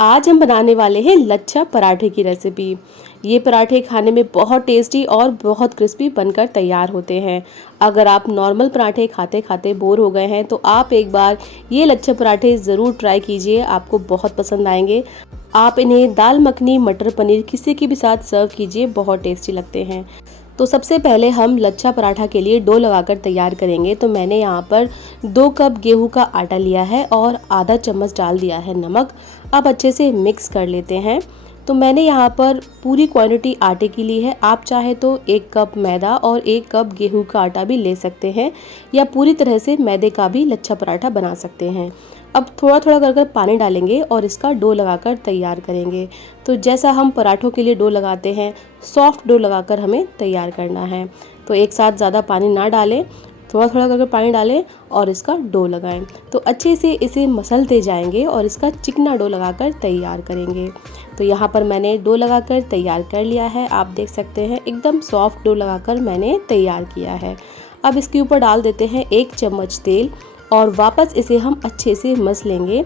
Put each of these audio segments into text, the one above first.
आज हम बनाने वाले हैं लच्छा पराठे की रेसिपी। ये पराठे खाने में बहुत टेस्टी और बहुत क्रिस्पी बनकर तैयार होते हैं। अगर आप नॉर्मल पराठे खाते खाते बोर हो गए हैं तो आप एक बार ये लच्छा पराठे ज़रूर ट्राई कीजिए, आपको बहुत पसंद आएंगे। आप इन्हें दाल मखनी, मटर पनीर किसी के भी साथ सर्व कीजिए, बहुत टेस्टी लगते हैं। तो सबसे पहले हम लच्छा पराठा के लिए डो लगाकर तैयार करेंगे। तो मैंने यहाँ पर 2 कप गेहूं का आटा लिया है और आधा चम्मच डाल दिया है नमक। अब अच्छे से मिक्स कर लेते हैं। तो मैंने यहाँ पर पूरी क्वांटिटी आटे की ली है। आप चाहे तो 1 कप मैदा और 1 कप गेहूं का आटा भी ले सकते हैं, या पूरी तरह से मैदे का भी लच्छा पराठा बना सकते हैं। अब थोड़ा थोड़ा कर पानी डालेंगे और इसका डो लगाकर तैयार करेंगे। तो जैसा हम पराठों के लिए डो लगाते हैं, सॉफ्ट डो लगाकर हमें तैयार करना है। तो एक साथ ज़्यादा पानी ना डालें, थोड़ा थोड़ा करके पानी डालें और इसका डो लगाएं। तो अच्छे से इसे मसलते जाएंगे और इसका चिकना डो लगाकर तैयार करेंगे। तो यहाँ पर मैंने डो लगाकर तैयार कर लिया है। आप देख सकते हैं एकदम सॉफ्ट डो लगाकर मैंने तैयार किया है। अब इसके ऊपर डाल देते हैं 1 चम्मच तेल और वापस इसे हम अच्छे से मस लेंगे।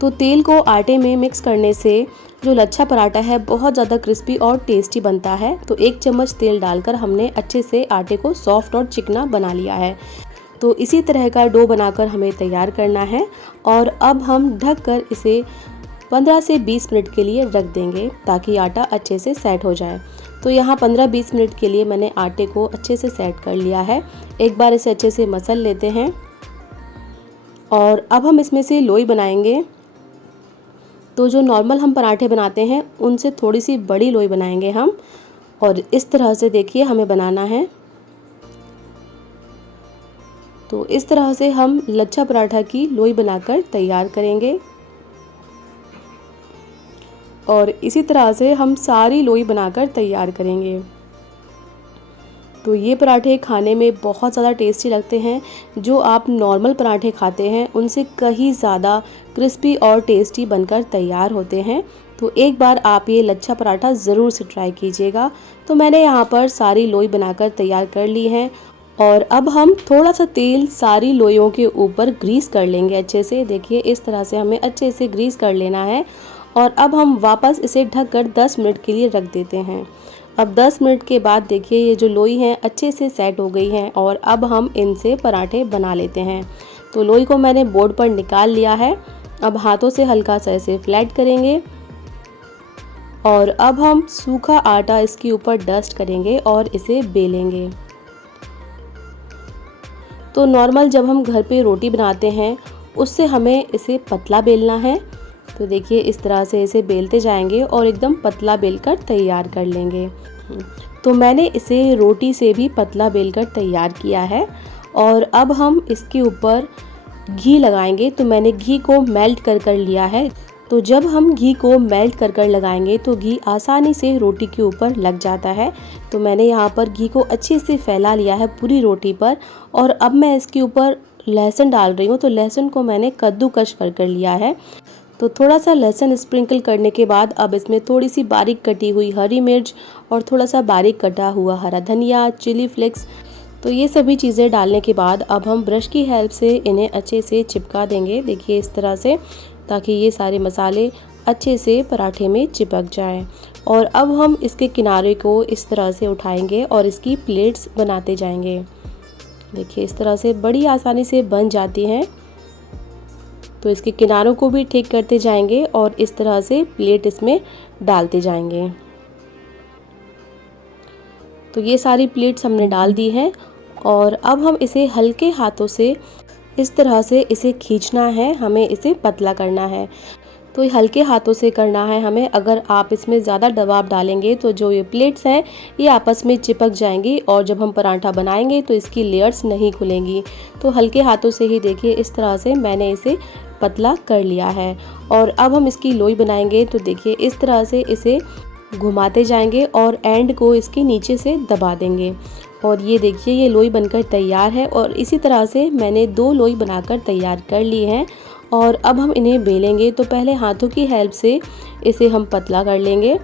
तो तेल को आटे में मिक्स करने से जो लच्छा पराठा है बहुत ज़्यादा क्रिस्पी और टेस्टी बनता है। तो 1 चम्मच तेल डालकर हमने अच्छे से आटे को सॉफ्ट और चिकना बना लिया है। तो इसी तरह का डो बनाकर हमें तैयार करना है और अब हम ढककर इसे 15 से 20 मिनट के लिए रख देंगे ताकि आटा अच्छे से सेट हो जाए। तो यहाँ 15-20 मिनट के लिए मैंने आटे को अच्छे से सेट कर लिया है। एक बार इसे अच्छे से मसल लेते हैं और अब हम इसमें से लोई बनाएंगे। तो जो नॉर्मल हम पराठे बनाते हैं उनसे थोड़ी सी बड़ी लोई बनाएंगे हम, और इस तरह से देखिए हमें बनाना है। तो इस तरह से हम लच्छा पराठा की लोई बनाकर तैयार करेंगे और इसी तरह से हम सारी लोई बनाकर तैयार करेंगे। तो ये पराठे खाने में बहुत ज़्यादा टेस्टी लगते हैं। जो आप नॉर्मल पराठे खाते हैं उनसे कहीं ज़्यादा क्रिस्पी और टेस्टी बनकर तैयार होते हैं। तो एक बार आप ये लच्छा पराठा ज़रूर से ट्राई कीजिएगा। तो मैंने यहाँ पर सारी लोई बनाकर तैयार कर ली है और अब हम थोड़ा सा तेल सारी लोइयों के ऊपर ग्रीस कर लेंगे अच्छे से। देखिए इस तरह से हमें अच्छे से ग्रीस कर लेना है और अब हम वापस इसे ढककर 10 मिनट के लिए रख देते हैं। अब 10 मिनट के बाद देखिए ये जो लोई हैं अच्छे से सेट हो गई हैं और अब हम इनसे पराठे बना लेते हैं। तो लोई को मैंने बोर्ड पर निकाल लिया है। अब हाथों से हल्का सा इसे फ्लैट करेंगे और अब हम सूखा आटा इसके ऊपर डस्ट करेंगे और इसे बेलेंगे। तो नॉर्मल जब हम घर पे रोटी बनाते हैं उससे हमें इसे पतला बेलना है। तो देखिए इस तरह से इसे बेलते जाएंगे और एकदम पतला बेलकर तैयार कर लेंगे। तो मैंने इसे रोटी से भी पतला बेलकर तैयार किया है और अब हम इसके ऊपर घी लगाएंगे। तो मैंने घी को मेल्ट कर लिया है। तो जब हम घी को मेल्ट कर लगाएंगे तो घी आसानी से रोटी के ऊपर लग जाता है। तो मैंने यहाँ पर घी को अच्छे से फैला लिया है पूरी रोटी पर और अब मैं इसके ऊपर लहसुन डाल रही हूँ। तो लहसुन को मैंने कद्दूकस कर लिया है। तो थोड़ा सा लहसुन स्प्रिंकल करने के बाद अब इसमें थोड़ी सी बारीक कटी हुई हरी मिर्च और थोड़ा सा बारीक कटा हुआ हरा धनिया, चिली फ्लेक्स, तो ये सभी चीज़ें डालने के बाद अब हम ब्रश की हेल्प से इन्हें अच्छे से चिपका देंगे। देखिए इस तरह से, ताकि ये सारे मसाले अच्छे से पराठे में चिपक जाएं। और अब हम इसके किनारे को इस तरह से उठाएंगे और इसकी प्लेट्स बनाते जाएंगे। देखिए इस तरह से बड़ी आसानी से बन जाती हैं। तो इसके किनारों को भी ठीक करते जाएंगे और इस तरह से प्लेट इसमें डालते जाएंगे। तो ये सारी प्लेट्स हमने डाल दी हैं और अब हम इसे हल्के हाथों से इस तरह से इसे खींचना है, हमें इसे पतला करना है। तो ये हल्के हाथों से करना है हमें। अगर आप इसमें ज़्यादा दबाव डालेंगे तो जो ये प्लेट्स हैं ये आपस में चिपक जाएंगी और जब हम पराठा बनाएंगे तो इसकी लेयर्स नहीं खुलेंगी। तो हल्के हाथों से ही देखिए इस तरह से मैंने इसे पतला कर लिया है। और अब हम इसकी लोई बनाएंगे। तो देखिए इस तरह से इसे घुमाते जाएंगे और एंड को इसके नीचे से दबा देंगे और ये देखिए ये लोई बनकर तैयार है। और इसी तरह से मैंने 2 लोई बनाकर तैयार कर ली हैं और अब हम इन्हें बेलेंगे। तो पहले हाथों की हेल्प से इसे हम पतला कर लेंगे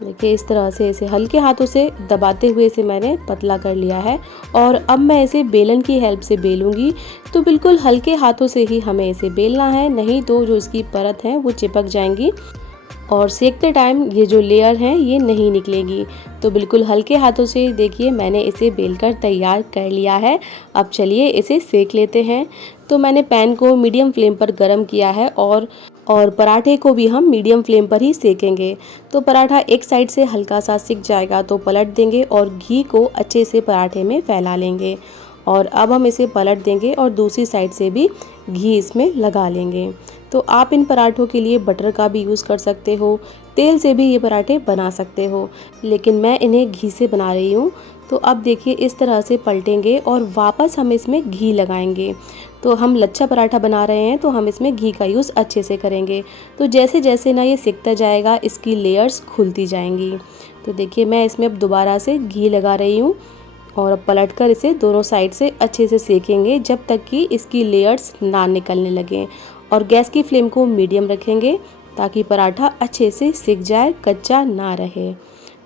देखिए इस तरह से इसे हल्के हाथों से दबाते हुए इसे मैंने पतला कर लिया है और अब मैं इसे बेलन की हेल्प से बेलूंगी। तो बिल्कुल हल्के हाथों से ही हमें इसे बेलना है, नहीं तो जो इसकी परत है वो चिपक जाएंगी और सेकते टाइम ये जो लेयर है ये नहीं निकलेगी। तो बिल्कुल हल्के हाथों से देखिए मैंने इसे बेलकर तैयार कर लिया है। अब चलिए इसे सेक लेते हैं। तो मैंने पैन को मीडियम फ्लेम पर गरम किया है और पराठे को भी हम मीडियम फ्लेम पर ही सेकेंगे। तो पराठा एक साइड से हल्का सा सिक जाएगा तो पलट देंगे और घी को अच्छे से पराठे में फैला लेंगे। और अब हम इसे पलट देंगे और दूसरी साइड से भी घी इसमें लगा लेंगे। तो आप इन पराठों के लिए बटर का भी यूज़ कर सकते हो, तेल से भी ये पराठे बना सकते हो, लेकिन मैं इन्हें घी से बना रही हूँ। तो अब देखिए इस तरह से पलटेंगे और वापस हम इसमें घी लगाएंगे। तो हम लच्छा पराठा बना रहे हैं तो हम इसमें घी का यूज़ अच्छे से करेंगे। तो जैसे जैसे ना ये सिकता जाएगा इसकी लेयर्स खुलती जाएंगी। तो देखिए मैं इसमें अब दोबारा से घी लगा रही हूँ और अब पलटकर इसे दोनों साइड से अच्छे से सेकेंगे जब तक कि इसकी लेयर्स ना निकलने लगें। और गैस की फ्लेम को मीडियम रखेंगे ताकि पराठा अच्छे से सिक जाए, कच्चा ना रहे।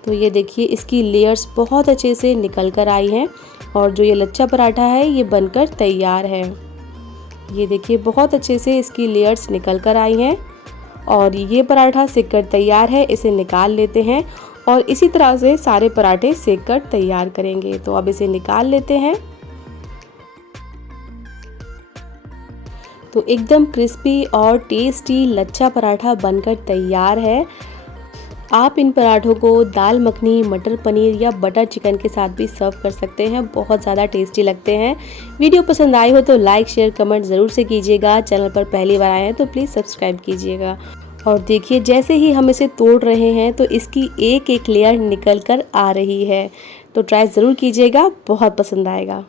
तो ये देखिए इसकी लेयर्स बहुत अच्छे से निकल कर आई हैं और जो ये लच्छा पराठा है ये बनकर तैयार है। ये देखिए बहुत अच्छे से इसकी लेयर्स निकल कर आई हैं और ये पराठा सिक कर तैयार है। इसे निकाल लेते हैं और इसी तरह से सारे पराठे सेक कर तैयार करेंगे। तो अब इसे निकाल लेते हैं। तो एकदम क्रिस्पी और टेस्टी लच्छा पराठा बनकर तैयार है। आप इन पराठों को दाल मखनी, मटर पनीर या बटर चिकन के साथ भी सर्व कर सकते हैं, बहुत ज़्यादा टेस्टी लगते हैं। वीडियो पसंद आई हो तो लाइक शेयर कमेंट ज़रूर से कीजिएगा। चैनल पर पहली बार आए हैं तो प्लीज़ सब्सक्राइब कीजिएगा। और देखिए जैसे ही हम इसे तोड़ रहे हैं तो इसकी एक एक लेयर निकल कर आ रही है। तो ट्राई ज़रूर कीजिएगा, बहुत पसंद आएगा।